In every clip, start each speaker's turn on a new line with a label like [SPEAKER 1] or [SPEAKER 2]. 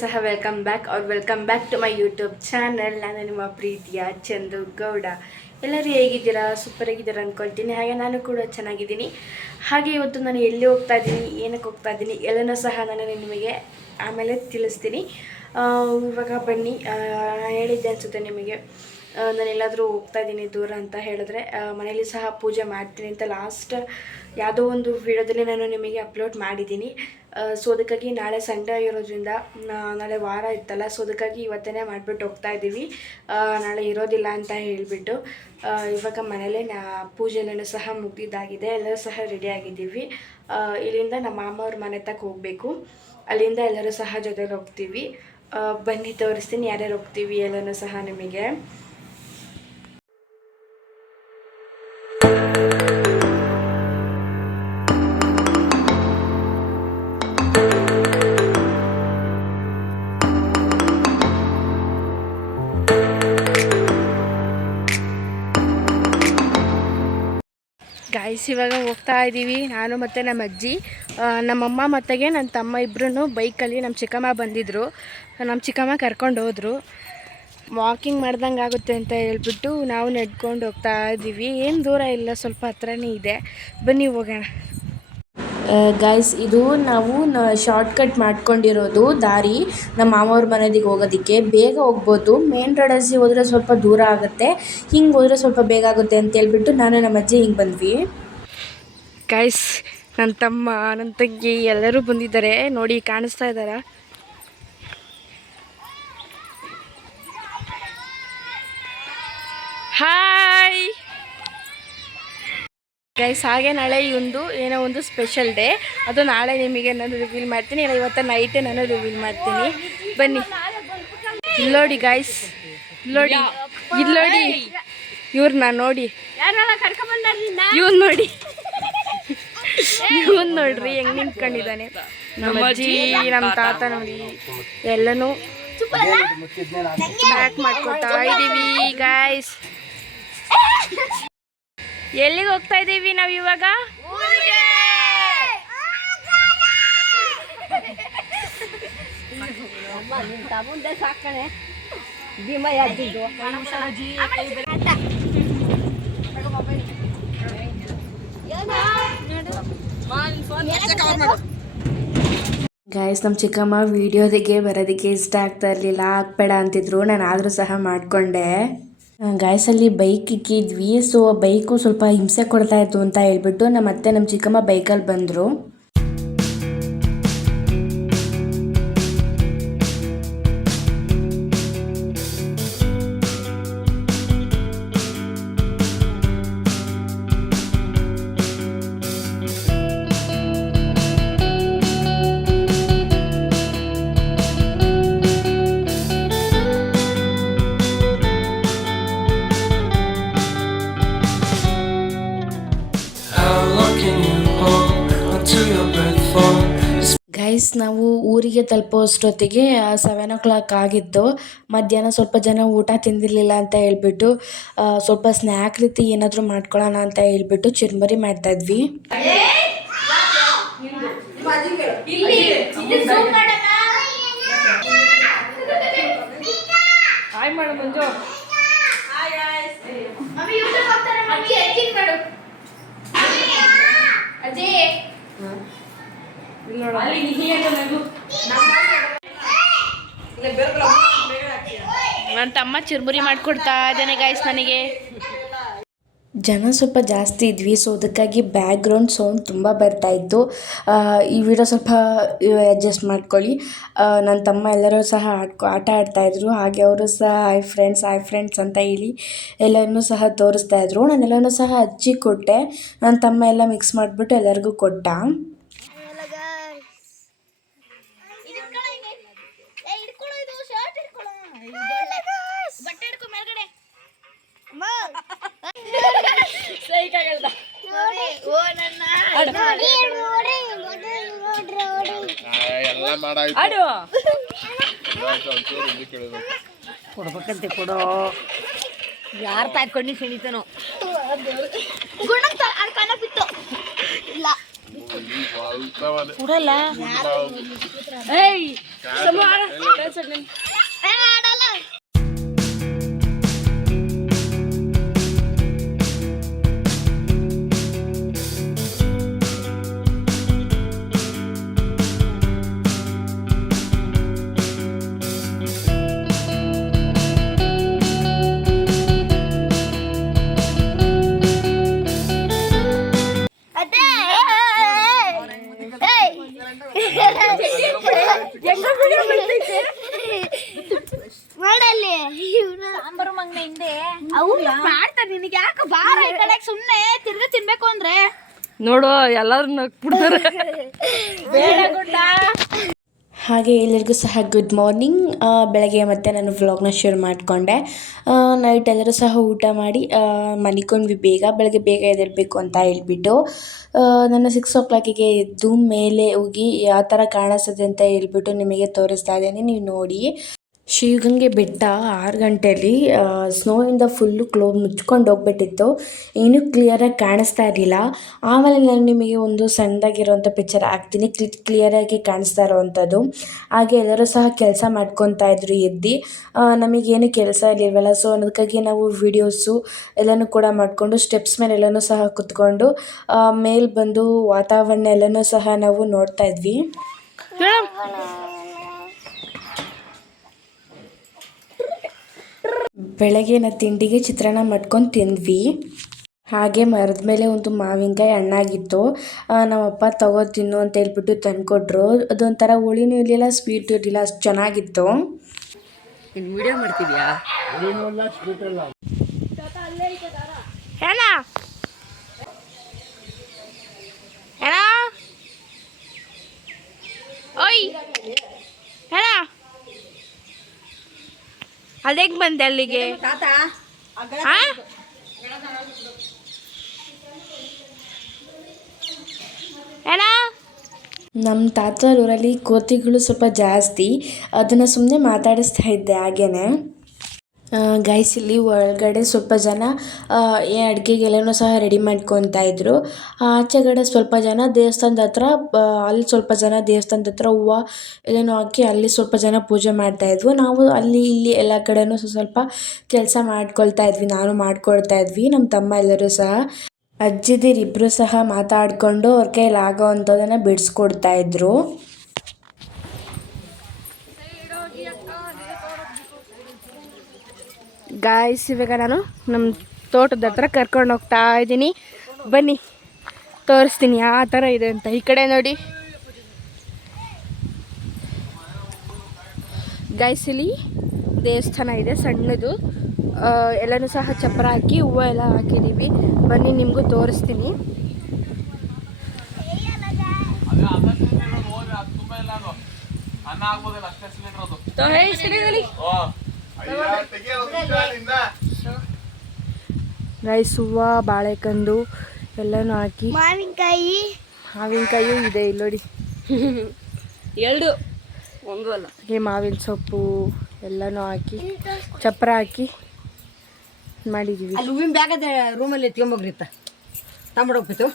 [SPEAKER 1] ಸಹ welcome back ಅವ್ರು welcome back to my YouTube channel ನಾನು ನಿಮ್ಮ ಪ್ರೀತಿಯ ಚಂದು ಗೌಡ. ಎಲ್ಲರೂ ಹೇಗಿದ್ದೀರಾ? ಸೂಪರ್ ಆಗಿದ್ದೀರಾ ಅಂದ್ಕೊಳ್ತೀನಿ ಹಾಗೆ ನಾನು ಕೂಡ ಚೆನ್ನಾಗಿದ್ದೀನಿ. ಹಾಗೆ ಇವತ್ತು ನಾನು ಎಲ್ಲಿ ಹೋಗ್ತಾ ಇದ್ದೀನಿ? ಏನಕ್ಕೆ ಹೋಗ್ತಾ ಇದ್ದೀನಿ? ಎಲ್ಲನೂ ಸಹ ನಾನು ನಿಮಗೆ ಆಮೇಲೆ ತಿಳಿಸ್ತೀನಿ. ಇವಾಗ ಬನ್ನಿ. ಹೇಳಿದ್ದೆ ಅನಿಸುತ್ತೆ ನಿಮಗೆ. ನಾನು ಎಲ್ಲಾದರೂ ಹೋಗ್ತಾ ಇದ್ದೀನಿ ದೂರ ಅಂತ ಹೇಳಿದ್ರೆ ಮನೇಲಿ ಸಹ ಪೂಜೆ ಮಾಡ್ತೀನಿ ಅಂತ ಲಾಸ್ಟ್ ಯಾವುದೋ ಒಂದು ವಿಡಿಯೋದಲ್ಲಿ ನಾನು ನಿಮಗೆ ಅಪ್ಲೋಡ್ ಮಾಡಿದ್ದೀನಿ. ಸೊ ಅದಕ್ಕಾಗಿ ನಾಳೆ ಸಂಡೇ ಇರೋದ್ರಿಂದ ನಾಳೆ ವಾರ ಇತ್ತಲ್ಲ ಸೊ ಅದಕ್ಕಾಗಿ ಇವತ್ತೇ ಮಾಡಿಬಿಟ್ಟು ಹೋಗ್ತಾ ಇದ್ದೀವಿ. ನಾಳೆ ಇರೋದಿಲ್ಲ ಅಂತ ಹೇಳಿಬಿಟ್ಟು ಇವಾಗ ಮನೇಲೇ ನಾ ಪೂಜೆನೂ ಸಹ ಮುಗಿದಾಗಿದೆ ಎಲ್ಲರೂ ಸಹ ರೆಡಿ ಆಗಿದ್ದೀವಿ. ಇಲ್ಲಿಂದ ನಮ್ಮ ಮಾಮವ್ರ ಮನೆ ತಕ್ಕ ಹೋಗಬೇಕು. ಅಲ್ಲಿಂದ ಎಲ್ಲರೂ ಸಹ ಜೊತೆಲಿ ಹೋಗ್ತೀವಿ. ಬಂದು ತೋರಿಸ್ತೀನಿ ಯಾರ್ಯಾರು ಹೋಗ್ತೀವಿ ಎಲ್ಲನೂ ಸಹ ನಿಮಗೆ. ಗಾಯ್ಸ್ ಇವಾಗ ಹೋಗ್ತಾ ಇದ್ದೀವಿ ನಾನು ಮತ್ತು ನಮ್ಮ ಅಜ್ಜಿ. ನಮ್ಮಮ್ಮ ಮತ್ತೆಗೆ ನನ್ನ ತಮ್ಮ ಇಬ್ಬರೂ ಬೈಕಲ್ಲಿ ನಮ್ಮ ಚಿಕ್ಕಮ್ಮ ಬಂದಿದ್ದರು ನಮ್ಮ ಚಿಕ್ಕಮ್ಮ ಕರ್ಕೊಂಡು ಹೋದರು. ವಾಕಿಂಗ್ ಮಾಡ್ದಂಗೆ ಆಗುತ್ತೆ ಅಂತ ಹೇಳ್ಬಿಟ್ಟು ನಾವು ನಡ್ಕೊಂಡು ಹೋಗ್ತಾ ಇದ್ದೀವಿ ಏನು ದೂರ ಇಲ್ಲ, ಸ್ವಲ್ಪ ಹತ್ರನೇ ಇದೆ. ಬನ್ನಿ, ಹೋಗೋಣ. ಗೈಸ್ ಇದು ನಾವು ಶಾರ್ಟ್ ಕಟ್ ಮಾಡ್ಕೊಂಡಿರೋದು ದಾರಿ. ನಮ್ಮ ಮಾಮವ್ರ ಮನೆದಿಗೆ ಹೋಗೋದಕ್ಕೆ. ಬೇಗ ಹೋಗ್ಬೋದು. ಮೇನ್ ರೋಡಲ್ಲಿ ಹೋದರೆ ಸ್ವಲ್ಪ ದೂರ ಆಗುತ್ತೆ. ಹಿಂಗೆ ಹೋದರೆ ಸ್ವಲ್ಪ ಬೇಗ ಆಗುತ್ತೆ ಅಂತ ಹೇಳ್ಬಿಟ್ಟು ನಾನು ನಮ್ಮ ಅಜ್ಜಿ ಹಿಂಗೆ ಬಂದ್ವಿ. ಗೈಸ್ ನನ್ನ ತಮ್ಮ ನನ್ನ ತಂಗಿ ಎಲ್ಲರೂ ಬಂದಿದ್ದಾರೆ. ನೋಡಿ ಕಾಣಿಸ್ತಾ ಇದ್ದಾರಾ? ಹಾಯ್ ಗೈಸ್ ಹಾಗೆ ನಾಳೆ ಈ ಒಂದು ಏನೋ ಒಂದು ಸ್ಪೆಷಲ್ ಡೇ ಅದು ನಾಳೆ ನಿಮಗೆ ನಾನು ರಿವೀಲ್ ಮಾಡ್ತೀನಿ. ಇಲ್ಲ ಇವತ್ತು ನೈಟೇ ನಾನು ರಿವೀಲ್ ಮಾಡ್ತೀನಿ. ಬನ್ನಿ. ಇಲ್ಲೋಡಿ ಗೈಸ್ ಇಲ್ಲೋಡಿ. ಇಲ್ಲೋಡಿ. ಇವ್ರನ್ನ ನೋಡಿ. ಇವ್ರು ನೋಡಿ. ಇವನ್ ನೋಡ್ರಿ ಹೆಂಗ್ ನಿಂತ್ಕೊಂಡಿದ್ದಾನೆ. ನಮ್ಮ ಅಜ್ಜಿ ನಮ್ಮ ತಾತ ನೋಡಿ. ಎಲ್ಲನೂ ಪ್ಯಾಕ್ ಮಾಡ್ಕೊತಾ ಇದೀವಿ ಗಾಯ್ಸ್ ಎಲ್ಲಿಗೆ ಹೋಗ್ತಾ ಇದ್ದೀವಿ ನಾವು ಇವಾಗ? ಗಾಯ್ಸ್ ನಮ್ಮ ಚಿಕ್ಕಮ್ಮ ವಿಡಿಯೋದಿಗೆ ಬರೋದಕ್ಕೆ ಇಷ್ಟ ಆಗ್ತಾ ಇರಲಿಲ್ಲ ಹಾಕ್ಬೇಡ ಅಂತಿದ್ರು. ನಾನು ಆದರೂ ಸಹ ಮಾಡಿಕೊಂಡೆ. ಗಾಯಸಲ್ಲಿ ಬೈಕ್ ಇಕ್ಕಿದ್ವಿ. ಸೊ ಬೈಕು ಸ್ವಲ್ಪ ಹಿಂಸೆ ಕೊಡ್ತಾ ಇತ್ತು ಅಂತ ಹೇಳ್ಬಿಟ್ಟು ನಮ್ಮ ಅತ್ತೆ ನಮ್ಮ ಚಿಕ್ಕಮ್ಮ ಬೈಕಲ್ಲಿ ಬಂದರು. ಊರಿಗೆ ತಲುಪೋ ಅಷ್ಟೊತ್ತಿಗೆ ಸೆವೆನ್ ಓ ಕ್ಲಾಕ್ ಆಗಿತ್ತು ಮಧ್ಯಾಹ್ನ ಸ್ವಲ್ಪ ಜನ ಊಟ ತಿಂದಿರಲಿಲ್ಲ ಅಂತ ಹೇಳ್ಬಿಟ್ಟು ಸ್ವಲ್ಪ ಸ್ನ್ಯಾಕ್ ರೀತಿ ಏನಾದರೂ ಮಾಡ್ಕೊಳ್ಳೋಣ ಅಂತ ಹೇಳ್ಬಿಟ್ಟು ಚುರ್ಮರಿ ಮಾಡ್ತಾ ಇದ್ವಿ. ನನ್ನ ತಮ್ಮ ಚುರ್ಮುರಿ ಮಾಡ್ಕೊಡ್ತಾ ಇದ್ದಾನೆ ಗಾಯ್ಸ್ ನನಗೆ. ಜನ ಸ್ವಲ್ಪ ಜಾಸ್ತಿ ಇದ್ವಿ ಸೊ ಅದಕ್ಕಾಗಿ ಬ್ಯಾಕ್ಗ್ರೌಂಡ್ ಸೌಂಡ್ ತುಂಬ ಬರ್ತಾ ಇತ್ತು. ಆ, ಈ ವಿಡಿಯೋ ಸ್ವಲ್ಪ ಅಡ್ಜಸ್ಟ್ ಮಾಡ್ಕೊಳ್ಳಿ. ನನ್ನ ತಮ್ಮ ಎಲ್ಲರೂ ಸಹ ಆಡ್ಕೊ ಆಟ ಆಡ್ತಾಯಿದ್ರು ಹಾಗೆ ಅವರು ಸಹ ಹಾಯ್ ಫ್ರೆಂಡ್ಸ್ ಹಾಯ್ ಫ್ರೆಂಡ್ಸ್ ಅಂತ ಹೇಳಿ ಎಲ್ಲರನ್ನೂ ಸಹ ತೋರಿಸ್ತಾ ನಾನು ನಾನೆಲ್ಲನೂ ಸಹ ಹಚ್ಚಿ ಕೊಟ್ಟೆ ನನ್ನ ತಮ್ಮ ಎಲ್ಲ ಮಿಕ್ಸ್ ಮಾಡಿಬಿಟ್ಟು ಎಲ್ಲರಿಗೂ ಕೊಟ್ಟ.
[SPEAKER 2] ಇಳಿಬೇಕು.
[SPEAKER 3] ಕೊಡ್ಬೇಕಂತೆ ಕೊಡೋ. ಯಾರ್
[SPEAKER 4] ಪ್ಯಾಪ್ ಕಣ್ಣಿ ಸೆಣಿತನೋ. ಇಲ್ಲ.
[SPEAKER 3] ಕೊಡಲ್ಲ.
[SPEAKER 5] ಏಯ್
[SPEAKER 4] ಕಡೆ ಸುಮ್ಮನೆ ತಿರ್ಗ ತಿನ್ಬೇಕು ಅಂದ್ರೆ?
[SPEAKER 5] ನೋಡು ಎಲ್ಲರೂ ನಗ್ಬಿಡ್ತಾರೆ ಹಾಗೆ ಎಲ್ಲರಿಗೂ ಸಹ ಗುಡ್ ಮಾರ್ನಿಂಗ್ ಬೆಳಗ್ಗೆ ಮತ್ತೆ ನಾನು ವ್ಲಾಗ್ನ ಶುರು ಮಾಡಿಕೊಂಡೆ. ನೈಟ್ ಎಲ್ಲರೂ ಸಹ ಊಟ ಮಾಡಿ ಮನಿಕೊಂಡ್ವಿ ಬೇಗ ಬೆಳಗ್ಗೆ ಬೇಗ ಎದ್ದೇಳಬೇಕು ಅಂತ ಹೇಳ್ಬಿಟ್ಟು ನನ್ನ ನಾನು ಸಿಕ್ಸ್ ಓ ಕ್ಲಾಕಿಗೆ ಎದ್ದು ಮೇಲೆ ಹೋಗಿ ಯಾವ ಥರ ಕಾಣಿಸ್ತದೆ ಅಂತ ಹೇಳ್ಬಿಟ್ಟು ನಿಮಗೆ ತೋರಿಸ್ತಾ ಇದ್ದೀನಿ. ನೀವು ನೋಡಿ. ಶಿವಗಂಗೆ ಬೆಟ್ಟ ಆರು ಗಂಟೆಯಲ್ಲಿ ಸ್ನೋಯಿಂದ ಫುಲ್ಲು ಕ್ಲೋ ಮುಚ್ಕೊಂಡು ಹೋಗ್ಬಿಟ್ಟಿತ್ತು. ಏನೂ ಕ್ಲಿಯರಾಗಿ ಕಾಣಿಸ್ತಾ ಇರಲಿಲ್ಲ. ಆಮೇಲೆ ನಾನು ನಿಮಗೆ ಒಂದು ಸಣ್ಣದಾಗಿರೋಂಥ ಪಿಕ್ಚರ್ ಹಾಕ್ತೀನಿ. ಕ್ಲಿ ಕ್ಲಿಯರಾಗಿ ಕಾಣಿಸ್ತಾ ಇರುವಂಥದ್ದು. ಹಾಗೆ ಎಲ್ಲರೂ ಸಹ ಕೆಲಸ ಮಾಡ್ಕೊತಾ ಇದ್ರು ಎದ್ದು. ನಮಗೇನು ಕೆಲಸ ಇರಲಿಲ್ವಲ್ಲ. ಸೊ ಅದಕ್ಕಾಗಿ ನಾವು ವಿಡಿಯೋಸು ಎಲ್ಲನೂ ಕೂಡ ಮಾಡಿಕೊಂಡು ಸ್ಟೆಪ್ಸ್ ಮೇಲೆ ಎಲ್ಲನೂ ಸಹ ಕುತ್ಕೊಂಡು ಮೇಲೆ ಬಂದು ವಾತಾವರಣ ಎಲ್ಲನೂ ಸಹ ನಾವು ನೋಡ್ತಾ ಇದ್ವಿ. ಬೆಳಗ್ಗಿನ ತಿಂಡಿಗೆ ಚಿತ್ರಾನ್ನ ಮಾಡ್ಕೊಂಡು ತಿಂದ್ವಿ. ಹಾಗೆ ಮರದ ಮೇಲೆ ಒಂದು ಮಾವಿನಕಾಯಿ ಹಣ್ಣಾಗಿತ್ತು ನಮ್ಮಪ್ಪ ತಗೋ ತಿನ್ನು ಅಂತ ಹೇಳ್ಬಿಟ್ಟು ತಂದುಕೊಟ್ರು. ಅದೊಂಥರ ಹುಳಿನೂ ಇರಲಿಲ್ಲ ಸ್ವೀಟು ಇರಲಿಲ್ಲ ಅಷ್ಟು ಚೆನ್ನಾಗಿತ್ತು.
[SPEAKER 3] ನೀನು ವಿಡಿಯೋ ಮಾಡ್ತಿದ್ಯಾ?
[SPEAKER 5] ಓಯ್. ಹೇಳ ಅದು ಹೆಂಗೆ ಬಂದೆ ಅಲ್ಲಿಗೆ? ಹೇಳ ನಮ್ಮ ತಾತವ್ರ ಊರಲ್ಲಿ ಕೋತಿಗಳು ಸ್ವಲ್ಪ ಜಾಸ್ತಿ ಅದನ್ನು ಸುಮ್ಮನೆ ಮಾತಾಡಿಸ್ತಾ ಇದ್ದೆ ಹಾಗೇನೆ. ಗೈಸ್ ಇಲ್ಲಿ ಒಳಗಡೆ ಸ್ವಲ್ಪ ಜನ ಏ ಅಡುಗೆಗೆಲ್ಲನೂ ಸಹ ರೆಡಿ ಮಾಡ್ಕೊತಾ ಇದ್ರು. ಆಚೆಗಡೆ ಸ್ವಲ್ಪ ಜನ ದೇವಸ್ಥಾನದ ಹತ್ರ ಅಲ್ಲಿ ಸ್ವಲ್ಪ ಜನ ದೇವಸ್ಥಾನದ ಹತ್ರ ಹೂವು ಎಲ್ಲನೂ ಹಾಕಿ ಅಲ್ಲಿ ಸ್ವಲ್ಪ ಜನ ಪೂಜೆ ಮಾಡ್ತಾ ಇದ್ವು. ನಾವು ಅಲ್ಲಿ ಇಲ್ಲಿ ಎಲ್ಲ ಕಡೆನೂ ಸ್ವಲ್ಪ ಕೆಲಸ ಮಾಡ್ಕೊಳ್ತಾ ಇದ್ವಿ, ನಾನು ಮಾಡ್ಕೊಳ್ತಾ ಇದ್ವಿ ನಮ್ಮ ತಮ್ಮ ಎಲ್ಲರೂ ಸಹ. ಅಜ್ಜಿದಿರಿಬ್ಬರು ಸಹ ಮಾತಾಡಿಕೊಂಡು ಅವ್ರ ಕೈಲಿ ಆಗೋ ಅಂಥದ್ದನ್ನು ಬಿಡಿಸ್ಕೊಡ್ತಾ ಇದ್ರು. ಗಾಯ್ಸ್ ಇವಾಗ ನಾನು ನಮ್ಮ ತೋಟದ ಹತ್ರ ಕರ್ಕೊಂಡು ಹೋಗ್ತಾ ಇದ್ದೀನಿ. ಬನ್ನಿ ತೋರಿಸ್ತೀನಿ ಆ ಥರ ಇದೆ ಅಂತ. ಈ ಕಡೆ ನೋಡಿ. ಗಾಯ್ಸ್ ಇಲ್ಲಿ ದೇವಸ್ಥಾನ ಇದೆ ಸಣ್ಣದು. ಎಲ್ಲನೂ ಸಹ ಚಪ್ಪರ ಹಾಕಿ ಹೂವು ಎಲ್ಲ ಹಾಕಿದ್ದೀವಿ ಬನ್ನಿ ನಿಮಗೂ ತೋರಿಸ್ತೀನಿ. ರೈಸ್ ಹೂವು ಬಾಳೆಕಂದು ಎಲ್ಲನೂ ಹಾಕಿ.
[SPEAKER 4] ಮಾವಿನಕಾಯಿ.
[SPEAKER 5] ಮಾವಿನಕಾಯಿ ಇದೆ ಇಲ್ಲೋಡಿ ನೋಡಿ.
[SPEAKER 3] ಎರಡು ಒಂದು ಅಲ್ಲ.
[SPEAKER 5] ಹಾಗೆ ಮಾವಿನ ಸೊಪ್ಪು ಎಲ್ಲನೂ ಹಾಕಿ ಚಪ್ಪರ ಹಾಕಿ ಮಾಡಿದ್ದೀವಿ
[SPEAKER 3] ಅಲ್ಲಿ ಹೂವಿನ ಬ್ಯಾಗ್ ಅದ ರೂಮಲ್ಲಿ ಎತ್ಕೊಂಬೋಗ್ರಿತ್ತ ತಂಬಿಡೋಗ್ಬಿತ್ತು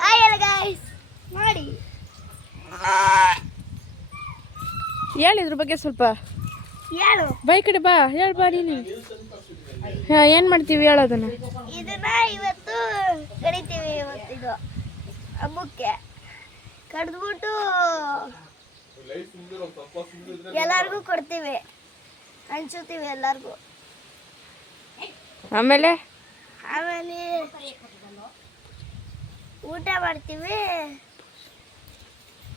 [SPEAKER 4] ಹಾಯ್ ಎಲ್ಲ ಗಾಯ್ಸ್ ಮಾಡಿ
[SPEAKER 5] ಹೇಳಿ ಇದ್ರ ಬಗ್ಗೆ ಸ್ವಲ್ಪ.
[SPEAKER 4] ಹೇಳು.
[SPEAKER 5] ಬೈ ಕಡೆ ಬಾ ಹೇಳಿ ಬಾ ನೀನು. ಹಾಂ ಏನು ಮಾಡ್ತೀವಿ ಹೇಳೋದನ್ನ
[SPEAKER 4] ಇದನ್ನ ಇವತ್ತು ಕರಿತೀವಿ ಇವತ್ತಿದು ಹಬ್ಬಕ್ಕೆ. ಕಡ್ದ್ಬಿಟ್ಟು ಎಲ್ಲರಿಗೂ ಕೊಡ್ತೀವಿ. ಹಂಚುತ್ತೀವಿ ಎಲ್ಲರಿಗೂ.
[SPEAKER 5] ಆಮೇಲೆ?
[SPEAKER 4] ಆಮೇಲೆ ಊಟ ಮಾಡ್ತೀವಿ.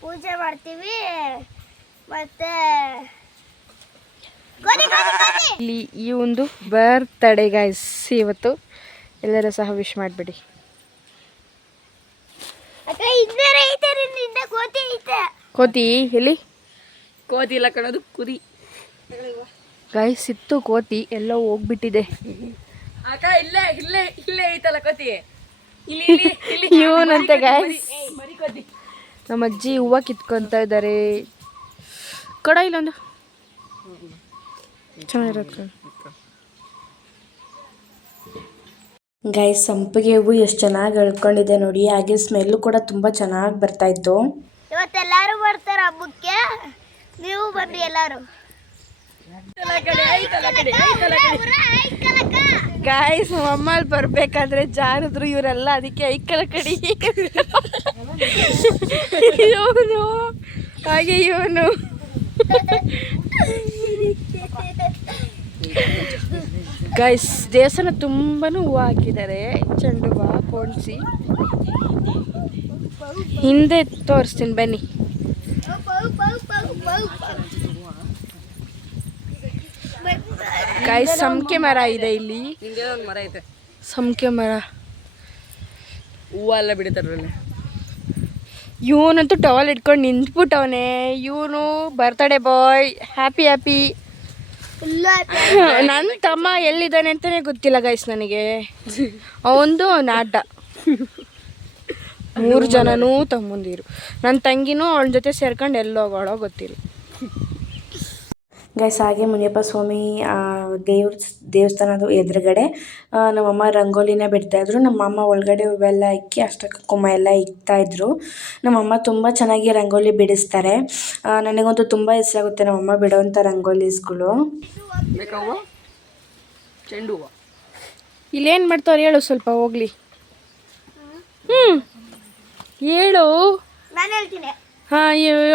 [SPEAKER 4] ಪೂಜೆ ಮಾಡ್ತೀವಿ. ಮತ್ತೆ
[SPEAKER 5] ಇಲ್ಲಿ ಈ ಒಂದು ಬರ್ತಡೇ ಗಾಯ್ಸ್ ಇವತ್ತು ಎಲ್ಲರೂ ಸಹ ವಿಶ್ ಮಾಡಿಬಿಡಿ. ಕೋತಿ ಎಲ್ಲಿ?
[SPEAKER 3] ಕೋತಿ ಇಲ್ಲ ಕಣೋದು ಕುರಿ.
[SPEAKER 5] ಗಾಯ್ಸ್ ಇತ್ತು ಕೋತಿ ಎಲ್ಲ ಹೋಗ್ಬಿಟ್ಟಿದೆ.
[SPEAKER 3] ಅಕ್ಕ ಇಲ್ಲೇ ಇಲ್ಲೇ ಇಲ್ಲೇ ಐತಲ್ಲ ಕೋತಿ ಇಲ್ಲಿ ಇಲ್ಲಿ ಇಲ್ಲಿ.
[SPEAKER 1] ಇವನಂತೆ ಗಾಯ್ಸ್
[SPEAKER 3] ಮರಿ ಕೋತಿ
[SPEAKER 1] ನಮ್ಮ ಅಜ್ಜಿ ಹೂವು ಕಿತ್ಕೊತಾ ಇದ್ದಾರೆ ಕೊಡ ಇಲ್ಲೊಂದು ಚೆನ್ನಾಗಿರುತ್ತೆ. ಗೈಸ್ ಸಂಪಿಗೆ ಹೂವು ಎಷ್ಟು ಚೆನ್ನಾಗಿ ಎಳ್ಕೊಂಡಿದೆ ನೋಡಿ. ಹಾಗೆ ಸ್ಮೆಲ್ಲು ಕೂಡ ತುಂಬ ಚೆನ್ನಾಗಿ ಬರ್ತಾ ಇತ್ತು.
[SPEAKER 4] ಇವತ್ತೆಲ್ಲರೂ ಬರ್ತಾರೆ ಹಬ್ಬಕ್ಕೆ? ನೀವು ಬನ್ನಿ ಎಲ್ಲಾರು.
[SPEAKER 1] ಗಾಯ್ಸ್ ಅಮ್ಮ ಅಲ್ಲಿ ಬರ್ಬೇಕಾದ್ರೆ ಜಾರಿದ್ರು ಇವರೆಲ್ಲ ಅದಕ್ಕೆ ಐಕಲ ಕಡಿ ಇವನು ಹಾಗೆ ಇವನು. ಗೈಸ್ ದೇವಸ್ಥಾನ ತುಂಬಾ ಹೂವು ಹಾಕಿದ್ದಾರೆ ಚೆಂಡು ಹೂವು ಪೋಣಿಸಿ. ಹಿಂದೆ ತೋರಿಸ್ತೀನಿ ಬನ್ನಿ. ಗೈಸ್ ಸಂಕೆ ಮರ ಇದೆ ಇಲ್ಲಿ.
[SPEAKER 3] ಮರ ಇದೆ
[SPEAKER 1] ಸಂಕೆ ಮರ.
[SPEAKER 3] ಹೂವು ಎಲ್ಲ ಬಿಡ್ತಾರಲ್ಲಿ.
[SPEAKER 1] ಇವನಂತೂ ಟವಲ್ ಇಟ್ಕೊಂಡು ನಿಂತ್ಬಿಟ್ಟವನೆ. ಇವನು ಬರ್ತಡೇ ಬಾಯ್ ಹ್ಯಾಪಿ ಹ್ಯಾಪಿ ನನ್ನ ತಮ್ಮ ಎಲ್ಲಿದ್ದಾನೆ ಅಂತಲೇ ಗೊತ್ತಿಲ್ಲ ಗೈಸ್ ನನಗೆ. ಅವಂದು ನಾಟ ಮೂರು ಜನನೂ ತಮ್ಮಂದಿರು. ನನ್ನ ತಂಗಿನೂ ಅವಳ ಜೊತೆ ಸೇರ್ಕೊಂಡು ಎಲ್ಲೋಗೋಳೋ ಗೊತ್ತಿಲ್ಲ. ಗೈಸ್ ಹಾಗೆ ಮುನಿಯಪ್ಪ ಸ್ವಾಮಿ ದೇವ್ರ ದೇವಸ್ಥಾನದ ಎದುರುಗಡೆ ನಮ್ಮಮ್ಮ ರಂಗೋಲಿನ ಬಿಡ್ತಾಯಿದ್ರು ನಮ್ಮಮ್ಮ ಒಳಗಡೆ ಹೂವೆಲ್ಲ ಇಕ್ಕಿ ಅಷ್ಟಕ್ಕೆ ಕುಂಕುಮ ಎಲ್ಲ ಇಕ್ತಾ ಇದ್ರು. ನಮ್ಮಮ್ಮ ತುಂಬ ಚೆನ್ನಾಗಿ ರಂಗೋಲಿ ಬಿಡಿಸ್ತಾರೆ. ನನಗಂತೂ ತುಂಬ ಇಷ್ಟ ಆಗುತ್ತೆ ನಮ್ಮಮ್ಮ ಬಿಡೋವಂಥ ರಂಗೋಲೀಸ್ಗಳು.
[SPEAKER 3] ಚೆಂಡು ಹೂವು
[SPEAKER 1] ಇಲ್ಲೇನು ಮಾಡ್ತಾವ್ರು ಹೇಳು ಸ್ವಲ್ಪ ಹೋಗ್ಲಿ. ಹ್ಞೂ ಹೇಳು.
[SPEAKER 4] ನಾನು ಹೇಳ್ತೀನಿ.
[SPEAKER 1] ಹಾಂ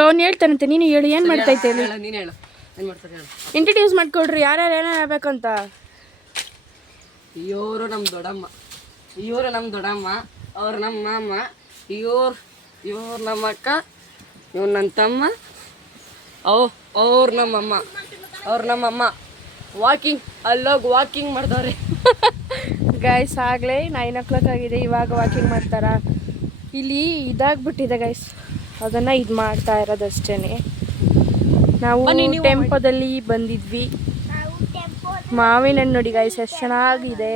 [SPEAKER 1] ಅವ್ನು ಹೇಳ್ತಾನಂತೆ ನೀನು ಹೇಳು ಏನು ಮಾಡ್ತೈತೆ ಹೇಳಿ.
[SPEAKER 3] ನೀನು ಮಾಡ್ತಾರೆ ಹೇಳು.
[SPEAKER 1] ಇಂಟ್ರಡ್ಯೂಸ್ ಮಾಡ್ಕೊಡ್ರಿ ಯಾರ್ಯಾರು ಏನೇನು ಹೇಳ್ಬೇಕಂತ. ಅಂತ
[SPEAKER 3] ಇವರು ನಮ್ಮ ದೊಡ್ಡಮ್ಮ ಇವರು ನಮ್ಮ ದೊಡ್ಡಮ್ಮ ಅವ್ರು ನಮ್ಮ ಮಾಮ ಇವ್ರು ಇವ್ರು ನಮ್ಮ ಅಕ್ಕ ಇವ್ರು ನನ್ನ ತಮ್ಮ ಅವ್ ಅವ್ರು ನಮ್ಮಮ್ಮ ಅವ್ರು ನಮ್ಮಮ್ಮ ವಾಕಿಂಗ್ ಅಲ್ಲೋಗಿ ವಾಕಿಂಗ್ ಮಾಡ್ತಾವ್ರಿ
[SPEAKER 1] ಗೈಸ್ ಆಗಲೇ ನೈನ್ ಓ ಕ್ಲಾಕ್ ಆಗಿದೆ ಇವಾಗ ವಾಕಿಂಗ್ ಮಾಡ್ತಾರ? ಇಲ್ಲಿ ಇದಾಗ್ಬಿಟ್ಟಿದೆ ಗೈಸ್ ಅದನ್ನು ಇದು ಮಾಡ್ತಾ ಇರೋದಷ್ಟೇ ನಾವು ಟೆಂಪೋದಲ್ಲಿ ಬಂದಿದ್ವಿ. ಮಾವಿನ ಹಣ್ಣು ನೋಡಿ ಗೈಸ್ ಎಷ್ಟು ಚೆನ್ನಾಗಿದೆ.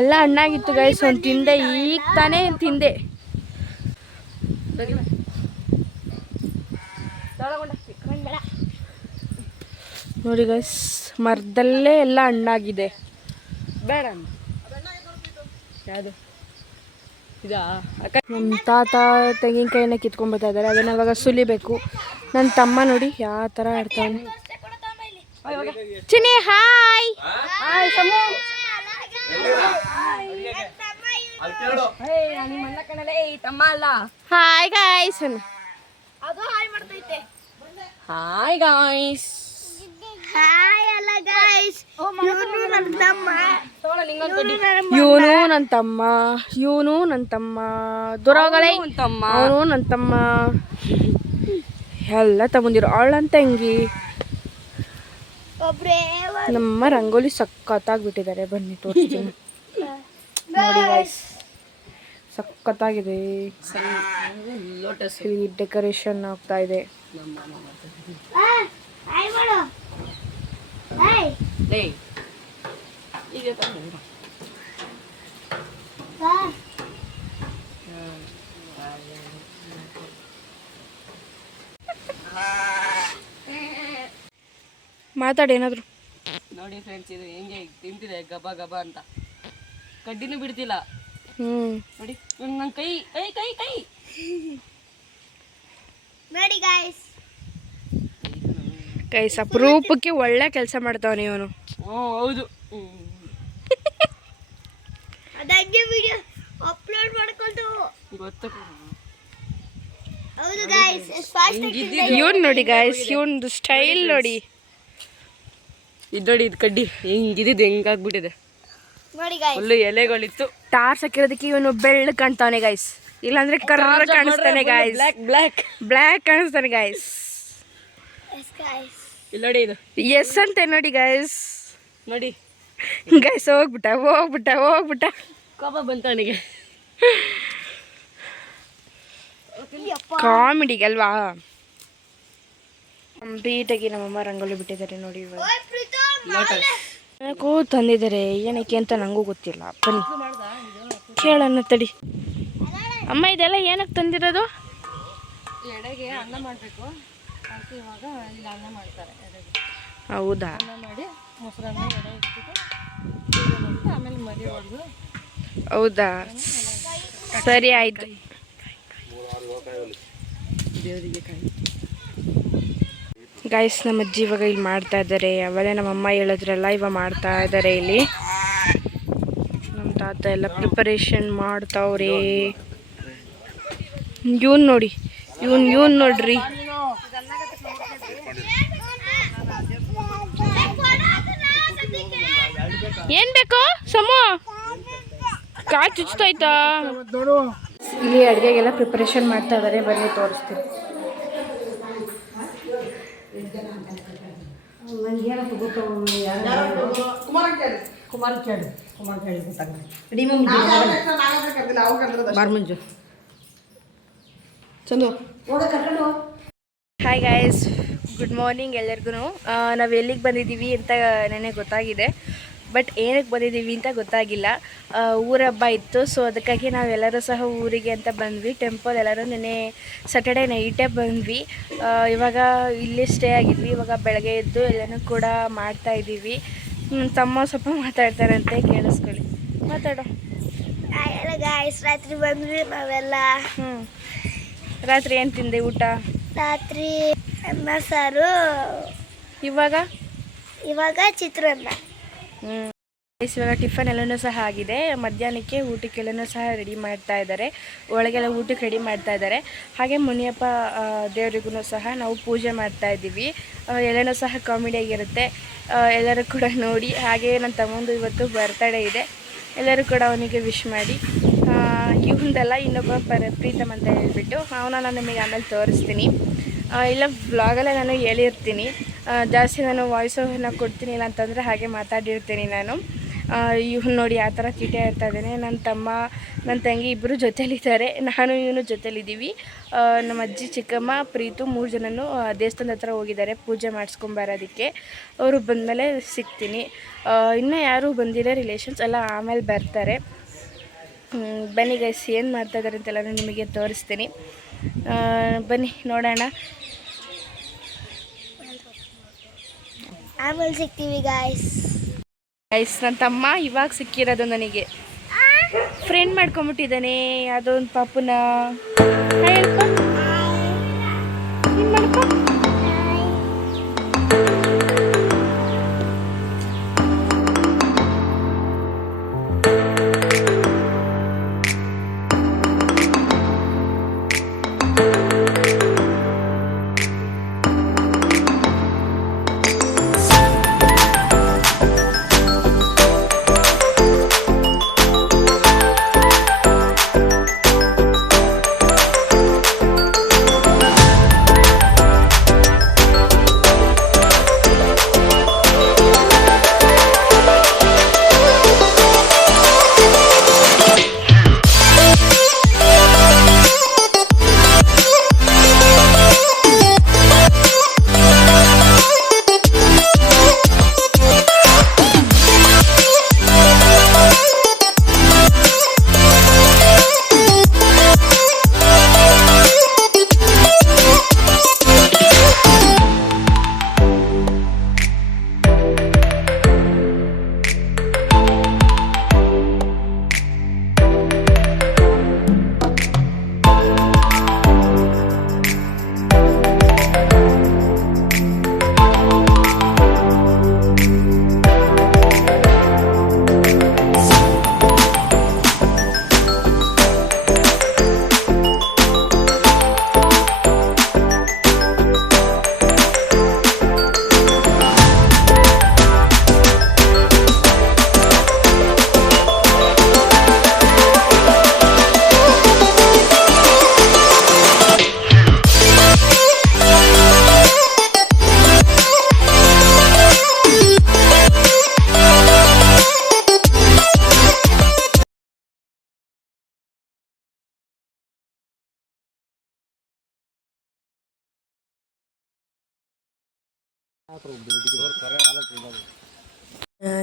[SPEAKER 1] ಎಲ್ಲ ಹಣ್ಣಾಗಿತ್ತು ಗೈಸ್ ಒಂದು ತಿಂದೆ ಈಗ ತಾನೇ ತಿಂದೆ. ನೋಡಿ ಗಾಯ್ಸ್ ಮರದಲ್ಲೇ ಎಲ್ಲ ಹಣ್ಣಾಗಿದೆ.
[SPEAKER 3] ಬೇಡ ಯಾವುದು ಇದಾ?
[SPEAKER 1] ನಮ್ಮ ತಾತ ತೆಂಗಿನಕಾಯಿನ ಕಿತ್ಕೊಂಡ್ಬರ್ತಾ ಇದ್ದಾರೆ. ಅದನ್ನ ಅವಾಗ ಸುಲಿಬೇಕು. ನನ್ನ ತಮ್ಮ ನೋಡಿ ಯಾವ ಥರ ಆಡ್ತಾನೆ Chini hi. Hi Samu. Hi guys
[SPEAKER 4] ಅದು ಹಾಯ್ ಮಾಡ್ತೈತೆ.
[SPEAKER 3] ಹಾಯ್ ಗಾಯ್ಸ್
[SPEAKER 4] ಹಾಯ್ ಅಲ್ಲ ಗೈಸ್ ಇವನು ನನ್ನ ತಮ್ಮ.
[SPEAKER 1] ಇವನು ನನ್ನ ತಮ್ಮ. ಇವನು ನನ್ನ ತಮ್ಮ. ದೂರಗಳೇ
[SPEAKER 3] ತಮ್ಮ.
[SPEAKER 1] ಅವನು ನನ್ನ ತಮ್ಮ. ಎಲ್ಲ ತಗೊಂಡಿರು ಅವಳಂತ ತಂಗಿ
[SPEAKER 4] ಒಬ್ರೇ
[SPEAKER 1] ನಮ್ಮ ರಂಗೋಲಿ ಸಖತ್ತಾಗ್ಬಿಟ್ಟಿದ್ದಾರೆ. ಬನ್ನಿ ತೋರಿಸ್ತೀನಿ. ನೋಡಿ ಗಾಯ್ಸ್ ಸಖತ್ತಾಗಿದೆ.
[SPEAKER 3] ಲೋಟಸ್
[SPEAKER 1] ಇಲ್ಲಿ ಡೆಕೋರೇಷನ್ ಆಗ್ತಾ ಇದೆ.
[SPEAKER 3] ಈಗ
[SPEAKER 1] ಮಾತಾಡಿ ಏನಾದ್ರು.
[SPEAKER 3] ನೋಡಿ ಫ್ರೆಂಡ್ಸ್ ಇದು ಹೆಂಗೆ ತಿಂತಿದೆ ಗಬ ಗಬ ಅಂತ. ಕಡ್ಡಿನೂ ಬಿಡ್ತಿಲ್ಲ.
[SPEAKER 1] ಹ್ಞೂ
[SPEAKER 3] ನೋಡಿ ನನ್ನ ಕೈ ಕೈ ಕೈ ಕೈ.
[SPEAKER 4] ನೋಡಿ ಗೈಸ್
[SPEAKER 1] ಗೈಸ್ ಅಪರೂಪಕ್ಕೆ ಒಳ್ಳೆ ಕೆಲಸ ಮಾಡ್ತಾವನೆ ಇವನು.
[SPEAKER 3] ಓ ಹೌದು.
[SPEAKER 4] ಅದಂಗೆ ವಿಡಿಯೋ ಅಪ್ಲೋಡ್ ಮಾಡ್ಕೊಂಡು.
[SPEAKER 3] ಗೊತ್ತು.
[SPEAKER 4] ಹೌದು ಫಾಸ್ಟ್
[SPEAKER 1] ಇವನ್ ನೋಡಿ ಗಾಯ್ಸ್ ಇವನ್ದು ಸ್ಟೈಲ್ ನೋಡಿ.
[SPEAKER 3] ಇದು ನೋಡಿ ಇದು ಕಡ್ಡಿ. ಹೆಂಗಿದ್ದು ಹೆಂಗಾಗ್ಬಿಟ್ಟಿದೆ ಫುಲ್ಲು ಎಲೆಗಳಿತ್ತು.
[SPEAKER 1] ಟಾರ್ಚ್ ಹಾಕಿರೋದಕ್ಕೆ ಇವನು ಬೆಳ್ಳ ಕಾಣ್ತಾವನೆ ಗಾಯ್ಸ್ ಇಲ್ಲಾಂದ್ರೆ ಕರ್ರ ಕಾಣಿಸ್ತಾನೆ ಗಾಯ್ಸ್
[SPEAKER 3] ಬ್ಲ್ಯಾಕ್ ಬ್ಲ್ಯಾಕ್
[SPEAKER 1] ಬ್ಲ್ಯಾಕ್ ಕಾಣಿಸ್ತಾನೆ ಗಾಯ್ಸ್
[SPEAKER 4] ಎಸ್ ಗೈಸ್
[SPEAKER 3] ಇಲ್ಲಿ ನೋಡಿ ಇದು.
[SPEAKER 1] ಎಸ್ ಅಂತ ನೋಡಿ ಗಾಯ್ಸ್
[SPEAKER 3] ನೋಡಿ.
[SPEAKER 1] ಗಾಯ್ಸ್ ಹೋಗ್ಬಿಟ್ಟ ಹೋಗ್ಬಿಟ್ಟ ಹೋಗ್ಬಿಟ್ಟ.
[SPEAKER 3] ಕೋಪ ಬಂತ ಅವನಿಗೆ.
[SPEAKER 1] ಕಾಮಿಡಿಗೆ ಅಲ್ವಾ? ಕಂಪ್ಲೀಟಾಗಿ ನಮ್ಮಮ್ಮ ರಂಗೋಲಿ ಬಿಟ್ಟಿದ್ದಾರೆ ನೋಡಿ ಇವಾಗ. ಏನಕ್ಕೂ ತಂದಿದ್ದಾರೆ ಏನಕ್ಕೆ ಅಂತ ನನಗೂ ಗೊತ್ತಿಲ್ಲ. ಬನ್ನಿ. ಕೇಳೋಣ ತಡಿ. ಅಮ್ಮ ಇದೆಲ್ಲ ಏನಕ್ಕೆ ತಂದಿರೋದು?
[SPEAKER 3] ಎಡೆಗೆ ಅನ್ನ ಮಾಡಬೇಕು. ಅದಕ್ಕೆ ಇವಾಗ ಇಲ್ಲಿ ಅನ್ನ ಮಾಡ್ತಾರೆ ಎಡೆಗೆ.
[SPEAKER 1] ಹೌದಾ?
[SPEAKER 3] ಅನ್ನ ಮಾಡಿ ಮೊಸರನ್ನ ಎಡೆ ಇಟ್ಬಿಟ್ಟು ಆಮೇಲೆ ಮರಿ ಹೊಡೆದು
[SPEAKER 1] ಹೌದಾ? ಸರಿ ಆಯ್ತು.
[SPEAKER 3] ದೇವರಿಗೆ ಕಾಯಿ
[SPEAKER 1] ಗಾಯ್ಸ್ ನಮ್ಮ ಅಜ್ಜಿ ಇವಾಗ ಇಲ್ಲಿ ಮಾಡ್ತಾ ಇದ್ದಾರೆ. ಆಮೇಲೆ ನಮ್ಮ ಅಮ್ಮ ಹೇಳಿದ್ರಲ್ಲ ಇವಾಗ ಮಾಡ್ತಾ ಇದ್ದಾರೆ ಇಲ್ಲಿ. ನಮ್ಮ ತಾತ ಎಲ್ಲ ಪ್ರಿಪರೇಷನ್ ಮಾಡ್ತಾವ್ರಿ. ಇವನ್ ನೋಡಿ, ಇವನ್ ಇವನ್ ನೋಡ್ರಿ. ಏನ್ ಬೇಕು? ಸಮ. ಕಾಯಿ ಚುಚ್ತಾಯ್ತಾ? ಇಲ್ಲಿ ಅಡುಗೆಗೆಲ್ಲ ಪ್ರಿಪರೇಷನ್ ಮಾಡ್ತಾ ಇದ್ದಾರೆ ಬನ್ನಿ ತೋರಿಸ್ತೀನಿ.
[SPEAKER 3] ಬಾರ್ಮಂಜು. Chandu.
[SPEAKER 1] Hi guys good morning ಎಲ್ಲರಿಗೂ. ನಾವು ಎಲ್ಲಿಗೆ ಬಂದಿದ್ದೀವಿ ಅಂತ ನೆನೆ ಗೊತ್ತಾಗಿದೆ. ಬಟ್ ಏನಕ್ಕೆ ಬಂದಿದ್ದೀವಿ ಅಂತ ಗೊತ್ತಾಗಿಲ್ಲ. ಊರ ಹಬ್ಬ ಇತ್ತು. ಸೊ ಅದಕ್ಕಾಗಿ ನಾವೆಲ್ಲರೂ ಸಹ ಊರಿಗೆ ಅಂತ ಬಂದ್ವಿ. ಟೆಂಪಲ್ ಎಲ್ಲರೂ ನೆನೆ ಸ್ಯಾಟರ್ಡೆ ನೈಟೇ ಬಂದ್ವಿ. ಇವಾಗ ಇಲ್ಲಿ ಸ್ಟೇ ಆಗಿದ್ವಿ. ಇವಾಗ ಬೆಳಗ್ಗೆ ಎದ್ದು ಎಲ್ಲನೂ ಕೂಡ ಮಾಡ್ತಾ ಇದ್ದೀವಿ. ತಮ್ಮ ಸ್ವಲ್ಪ ಮಾತಾಡ್ತಾರಂತೆ ಕೇಳಿಸ್ಕೊಳ್ಳಿ. ಮಾತಾಡೋ.
[SPEAKER 4] ಗಾಯ್ಸ್ ರಾತ್ರಿ ಬಂದ್ವಿ ನಾವೆಲ್ಲ.
[SPEAKER 1] ಹ್ಞೂ ರಾತ್ರಿ ಏನು ತಿಂದೆ ಊಟ?
[SPEAKER 4] ರಾತ್ರಿ ಅನ್ನ ಸಾರು.
[SPEAKER 1] ಇವಾಗ?
[SPEAKER 4] ಇವಾಗ ಚಿತ್ರಾನ್ನ.
[SPEAKER 1] ಇವಾಗ ಟಿಫನ್ ಎಲ್ಲನೂ ಸಹ ಆಗಿದೆ. ಮಧ್ಯಾಹ್ನಕ್ಕೆ ಊಟಕ್ಕೆಲ್ಲನೂ ಸಹ ರೆಡಿ ಮಾಡ್ತಾ ಇದ್ದಾರೆ. ಒಳಗೆಲ್ಲ ಊಟಕ್ಕೆ ರೆಡಿ ಮಾಡ್ತಾ ಇದ್ದಾರೆ. ಹಾಗೆ ಮುನಿಯಪ್ಪ ದೇವರಿಗೂ ಸಹ ನಾವು ಪೂಜೆ ಮಾಡ್ತಾ ಇದ್ದೀವಿ. ಎಲ್ಲನೂ ಸಹ ಕಾಮಿಡಿಯಾಗಿರುತ್ತೆ ಎಲ್ಲರೂ ಕೂಡ ನೋಡಿ. ಹಾಗೆ ನನ್ನ ತಮ್ಮಂದು ಇವತ್ತು ಬರ್ತಡೇ ಇದೆ. ಎಲ್ಲರೂ ಕೂಡ ಅವನಿಗೆ ವಿಶ್ ಮಾಡಿ. ಇವಂದೆಲ್ಲ ಇನ್ನೊಬ್ಬ ಪರ ಪ್ರೀತಮ್ ಅಂತ ಹೇಳ್ಬಿಟ್ಟು ಅವನ ನಾನು ನಿಮಗೆ ಆಮೇಲೆ ತೋರಿಸ್ತೀನಿ. ಇಲ್ಲ ಬ್ಲಾಗಲ್ಲೇ ನಾನು ಹೇಳಿರ್ತೀನಿ. ಜಾಸ್ತಿ ನಾನು ವಾಯ್ಸ್ ಓವರ್ನ ಕೊಡ್ತೀನಿ ಇಲ್ಲ ಅಂತಂದರೆ ಹಾಗೆ ಮಾತಾಡಿರ್ತೀನಿ ನಾನು. ಇವ್ನು ನೋಡಿ ಆ ಥರ ಚೀಟೆ ಆಡ್ತಾ ಇದ್ದಾನೆ. ನನ್ನ ತಮ್ಮ ನನ್ನ ತಂಗಿ ಇಬ್ಬರು ಜೊತೇಲಿದ್ದಾರೆ. ನಾನು ಇವನು ಜೊತೇಲಿದ್ದೀವಿ. ನಮ್ಮ ಅಜ್ಜಿ, ಚಿಕ್ಕಮ್ಮ, ಪ್ರೀತು ಮೂರು ಜನನು ದೇವಸ್ಥಾನದ ಹತ್ರ ಹೋಗಿದ್ದಾರೆ ಪೂಜೆ ಮಾಡಿಸ್ಕೊಂಬರೋದಕ್ಕೆ ಅವರು ಬಂದಮೇಲೆ ಸಿಗ್ತೀನಿ. ಇನ್ನೂ ಯಾರೂ ಬಂದಿಲ್ಲ ರಿಲೇಷನ್ಸ್ ಎಲ್ಲ ಆಮೇಲೆ ಬರ್ತಾರೆ. ಬನ್ನಿ ಗೈಸ್ ಏನು ಮಾಡ್ತಾ ಇದ್ದಾರೆ ಅಂತೆಲ್ಲ ನಿಮಗೆ ತೋರಿಸ್ತೀನಿ. ಬನ್ನಿ, ನೋಡೋಣ.
[SPEAKER 4] ಆಮೇಲೆ ಸಿಗ್ತೀವಿ ಗಾಯ್ಸ್
[SPEAKER 1] ಗಾಯ್ಸ್ ನನ್ನ ತಮ್ಮ ಇವಾಗ ಸಿಕ್ಕಿರೋದು ನನಗೆ. ಫ್ರೆಂಡ್ ಮಾಡ್ಕೊಂಬಿಟ್ಟಿದ್ದಾನೆ ಅದೊಂದು ಪಾಪುನ.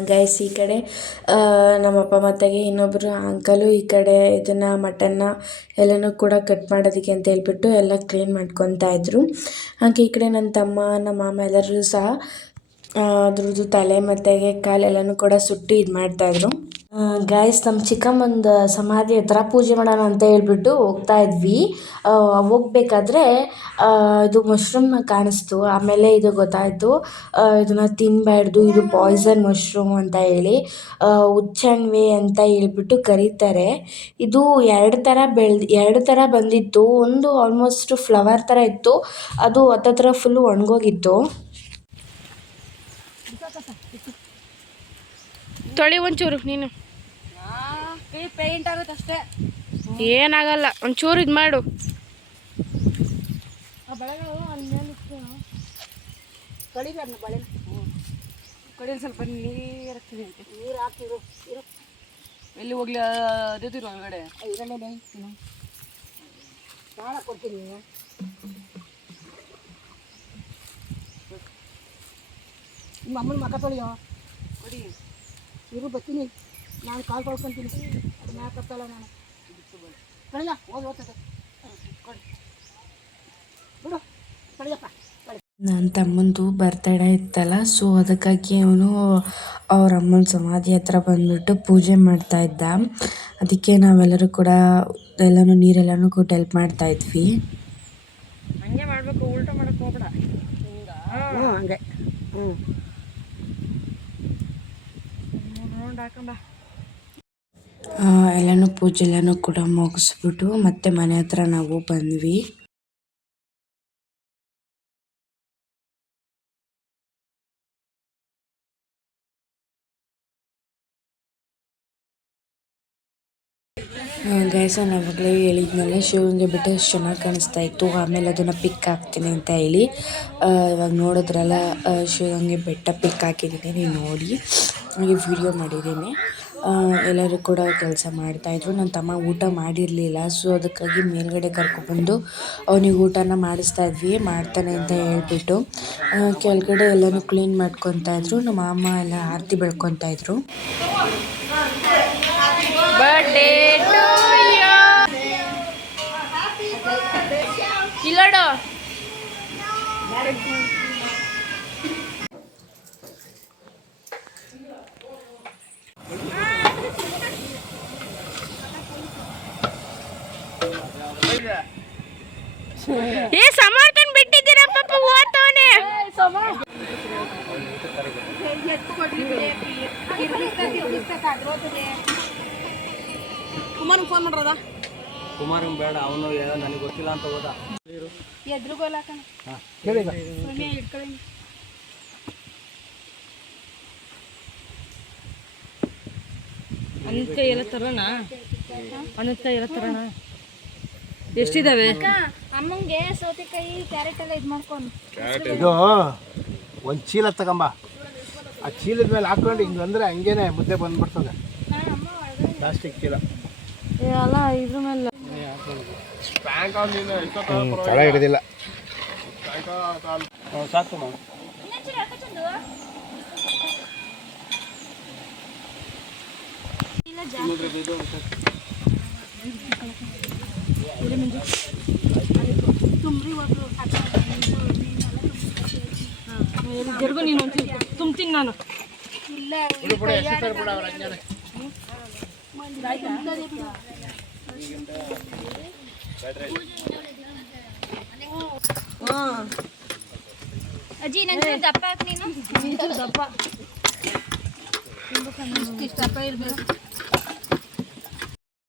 [SPEAKER 5] ಗೈಸ್ ಈ ಕಡೆ ನಮ್ಮಪ್ಪ ಮತ್ತೆಗೆ ಇನ್ನೊಬ್ಬರು ಅಂಕಲು ಈ ಕಡೆ ಇದನ್ನು ಮಟನ್ನ ಎಲ್ಲನೂ ಕೂಡ ಕಟ್ ಮಾಡೋದಕ್ಕೆ ಅಂತ ಹೇಳ್ಬಿಟ್ಟು ಎಲ್ಲ ಕ್ಲೀನ್ ಮಾಡ್ಕೊತಾ ಇದ್ರು. ಹಾಗೆ ಈ ಕಡೆ ನನ್ನ ತಮ್ಮ, ನಮ್ಮ ಮಾಮ ಎಲ್ಲರೂ ಸಹ ಅದ್ರದ್ದು ತಲೆ ಮತ್ತೆಗೆ ಕಾಲೆಲ್ಲನೂ ಕೂಡ ಸುಟ್ಟಿ ಇದು ಮಾಡ್ತಾಯಿದ್ರು ಗಾಯ್ಸ್ ನಮ್ಮ ಚಿಕ್ಕಮ್ಮಂದ ಸಮಾಧಿ ಹತ್ರ ಪೂಜೆ ಮಾಡೋಣ ಅಂತ ಹೇಳ್ಬಿಟ್ಟು ಹೋಗ್ತಾ ಇದ್ವಿ. ಹೋಗ್ಬೇಕಾದ್ರೆ ಇದು ಮಶ್ರೂಮ್ ಕಾಣಿಸ್ತು. ಆಮೇಲೆ ಇದು ಗೊತ್ತಾಯಿತು ಇದನ್ನು ತಿನ್ನಬಾರ್ದು ಇದು ಪಾಯ್ಸನ್ ಮಶ್ರೂಮ್ ಅಂತ ಹೇಳಿ ಹುಚ್ಚಣ್ವೆ ಅಂತ ಹೇಳ್ಬಿಟ್ಟು ಕರೀತಾರೆ. ಇದು ಎರಡು ಥರ ಬೆಳ್ದು, ಎರಡು ಥರ ಬಂದಿತ್ತು. ಒಂದು ಆಲ್ಮೋಸ್ಟ್ ಫ್ಲವರ್ ಥರ ಇತ್ತು. ಅದು ಹತ್ತತ್ರ ಫುಲ್ಲು ಒಣಗೋಗಿತ್ತು. ತೊಳಿ ಒಂಚೂರು, ನೀನು.
[SPEAKER 3] ಪೇಂಟ್ ಆಗುತ್ತೆ ಅಷ್ಟೇ.
[SPEAKER 5] ಏನಾಗಲ್ಲ ಒಂಚೂರು ಇದು ಮಾಡು.
[SPEAKER 3] ಕಡೆಯಲ್ಲಿ ಸ್ವಲ್ಪ ನೀರು ಹಾಕ್ತೀನಿ ಅಂತೆ. ನೀರು ಹಾಕ್ತಿರು ಎಲ್ಲಿ ಹೋಗ್ಲಿ ಅದಿರು ಒಳಗಡೆ.
[SPEAKER 6] ನಿಮ್ಮ ಅಮ್ಮನ ಮಕ್ಕ ತೊಳೆಯೋ?
[SPEAKER 3] ಕೊಡಿ.
[SPEAKER 6] ಇರು ಬರ್ತೀನಿ. ನಾನು ಕಾಲು ತೊಳ್ಕೊಂತೀನಿ ಅದು ಮ್ಯಾಕ್ ಹತ್ತಲ್ಲ ನಾನು. ತೊಳೆಯ ಹೋಗಿ ಕೊಡಿ. ಬಿಡು. ಕಳಿಯಪ್ಪ
[SPEAKER 5] ನನ್ನ ತಮ್ಮಂದು ಬರ್ತಡೇ ಇತ್ತಲ್ಲ ಸೊ ಅದಕ್ಕಾಗಿ ಅವನು ಅವ್ರ ಅಮ್ಮನ ಸಮಾಧಿ ಹತ್ರ ಬಂದ್ಬಿಟ್ಟು ಪೂಜೆ ಮಾಡ್ತಾ ಇದ್ದ. ಅದಕ್ಕೆ ನಾವೆಲ್ಲರೂ ಕೂಡ ಎಲ್ಲನೂ ನೀರೆಲ್ಲನೂ ಕೊಟ್ಟು ಹೆಲ್ಪ್ ಮಾಡ್ತಾ ಇದ್ವಿ.
[SPEAKER 3] ಹಂಗೆ ಮಾಡಬೇಕು ಉಲ್ಟಾ ಮಾಡಕ್ಕೆ ಹೋಗ್ಬೇಡ.
[SPEAKER 6] ಹ್ಞೂ ಹಂಗೆ. ಹ್ಞೂ
[SPEAKER 3] ರೌಂಡ್ ಹಾಕೊಂಬ.
[SPEAKER 5] ಎಲ್ಲನೂ ಪೂಜೆ ಎಲ್ಲಾನು ಕೂಡ ಮುಗಿಸ್ಬಿಟ್ಟು ಮತ್ತೆ ಮನೆ ಹತ್ರ ನಾವು ಬಂದ್ವಿ. ಗೈಸ ನಾವಾಗಲೇ ಹೇಳಿದ್ನಲ್ಲ, ಶಿವನಿಗೆ ಬೆಟ್ಟ ಎಷ್ಟು ಚೆನ್ನಾಗಿ ಕಾಣಿಸ್ತಾ ಇತ್ತು, ಆಮೇಲೆ ಅದನ್ನು ಪಿಕ್ ಹಾಕ್ತೀನಿ ಅಂತ ಹೇಳಿ. ಇವಾಗ ನೋಡಿದ್ರಲ್ಲ ಶಿವಗಂಗೆ ಬೆಟ್ಟ ಪಿಕ್ ಹಾಕಿದ್ದೀನಿ ನೋಡಿ. ಹಾಗೆ ವಿಡಿಯೋ ಮಾಡಿದ್ದೀನಿ. ಎಲ್ಲರೂ ಕೂಡ ಕೆಲಸ ಮಾಡ್ತಾಯಿದ್ರು ನನ್ನ ತಮ್ಮ ಊಟ ಮಾಡಿರಲಿಲ್ಲ ಸೊ ಅದಕ್ಕಾಗಿ ಮೇಲ್ಗಡೆ ಕರ್ಕೊಬಂದು ಅವನಿಗೆ ಊಟನ ಮಾಡಿಸ್ತಾ ಇದ್ವಿ, ಮಾಡ್ತಾನೆ ಅಂತ ಹೇಳ್ಬಿಟ್ಟು ಕೆಳಗಡೆ ಎಲ್ಲನೂ ಕ್ಲೀನ್ ಮಾಡ್ಕೊತಾ ಇದ್ದರು ನಮ್ಮ ಅಮ್ಮ ಎಲ್ಲ ಆರತಿ ಬೆಳ್ಕೊತಾ ಇದ್ರು. ಏ ಸಮರ್ಥನ್ ಬಿಟ್ಟಿದ್ದೀರಾ ಪಾಪ ಓದ್ತವನೆ?
[SPEAKER 3] ಕುಮಾರ್ ಫೋನ್ ಮಾಡ್ರದ?
[SPEAKER 7] ಕುಮಾರ್ ಬೇಡ ಅವನು ನನಗೆ ಗೊತ್ತಿಲ್ಲ ಅಂತ ಹೋದ
[SPEAKER 3] ಅನಂತಕಾಯಿ ಎಲ್ಲ ತರೋಣ ಅನಂತಕಾಯಿ ಎಲ್ಲ ತರೋಣ ಎಷ್ಟಿದಾವೆ?
[SPEAKER 8] ಅಮ್ಮಂಗೆ ಸೌತೆಕಾಯಿ ಕ್ಯಾರೆಟ್ ಎಲ್ಲ ಇದು ಮಾಡ್ಕೊಂಡು.
[SPEAKER 2] ಇದು ಒಂದು ಚೀಲ ತಗೊಂಬ. ಆ ಚೀಲದ ಮೇಲೆ ಹಾಕೊಂಡು ಹಿಂಗೆ ಅಂದ್ರೆ ಹಂಗೇನೆ ಮುದ್ದೆ ಬಂದ್ಬಿಡ್ತದೆ. ಪ್ಲಾಸ್ಟಿಕ್ ಚೀಲ.
[SPEAKER 3] ಅಲ್ಲ ಇದ್ರ ಮೇಲೆ.
[SPEAKER 2] ತಳ ಹಿಡಿದಿಲ್ಲ.
[SPEAKER 7] ಸಾಕು. ಮಾ
[SPEAKER 3] ಜರ್ಗು ನೀನು ತುಂಬ್ತೀನಿ ನಾನು
[SPEAKER 8] ಅಜ್ಜಿ ನಂಗೆ ದಪ್ಪ ಹಾಕ್ ನೀನು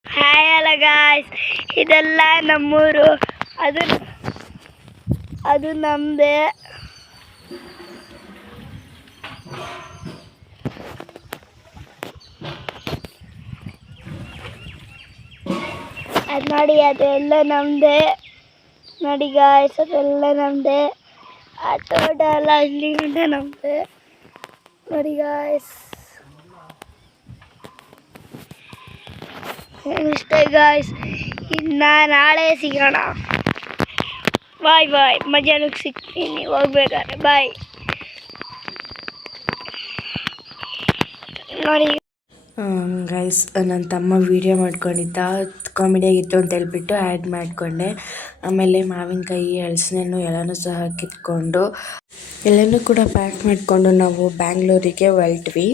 [SPEAKER 5] ಹಾಯ್ ಅಲ್ಲ ಗಾಯ್ಸ್ ಇದೆಲ್ಲ ನಮ್ಮೂರು. ಅದು ಅದು ನಮ್ಮದೇ ಅದು ನೋಡಿ, ಅದೆಲ್ಲ ನಮ್ಮದೇ ನೋಡಿ ಗಾಯ್ಸ್ ಅದೆಲ್ಲ ನಮ್ಮದೇ ಆ ತೋಟ ಎಲ್ಲ ಅಲ್ಲಿಂದ ನೋಡಿ ಗಾಯ್ಸ್ ಇಷ್ಟೇ ಗಾಯ್ಸ್ ಇನ್ನು ನಾಳೆ ಸಿಗೋಣ. ಬಾಯ್ ಬಾಯ್ ಮಧ್ಯಾಹ್ನಕ್ಕೆ ಸಿಗ್ತೀನಿ. ಹೋಗ್ಬೇಕಾದ್ರೆ. ಬಾಯ್
[SPEAKER 4] ನೋಡಿ.
[SPEAKER 5] ಗೈಸ್ ನನ್ನ ತಮ್ಮ ವೀಡಿಯೋ ಮಾಡ್ಕೊಂಡಿದ್ದ. ಕಾಮಿಡಿಯಾಗಿತ್ತು ಅಂತ ಹೇಳ್ಬಿಟ್ಟು ಆ್ಯಡ್ ಮಾಡಿಕೊಂಡೆ. ಆಮೇಲೆ ಮಾವಿನಕಾಯಿ ಹಲಸಿನಣ್ಣು ಎಲ್ಲನೂ ಸಹ ಕಿತ್ಕೊಂಡು, ಎಲ್ಲನೂ ಕೂಡ ಪ್ಯಾಕ್ ಮಾಡಿಕೊಂಡು ನಾವು ಬ್ಯಾಂಗ್ಳೂರಿಗೆ ಹೊರಟ್ವಿ.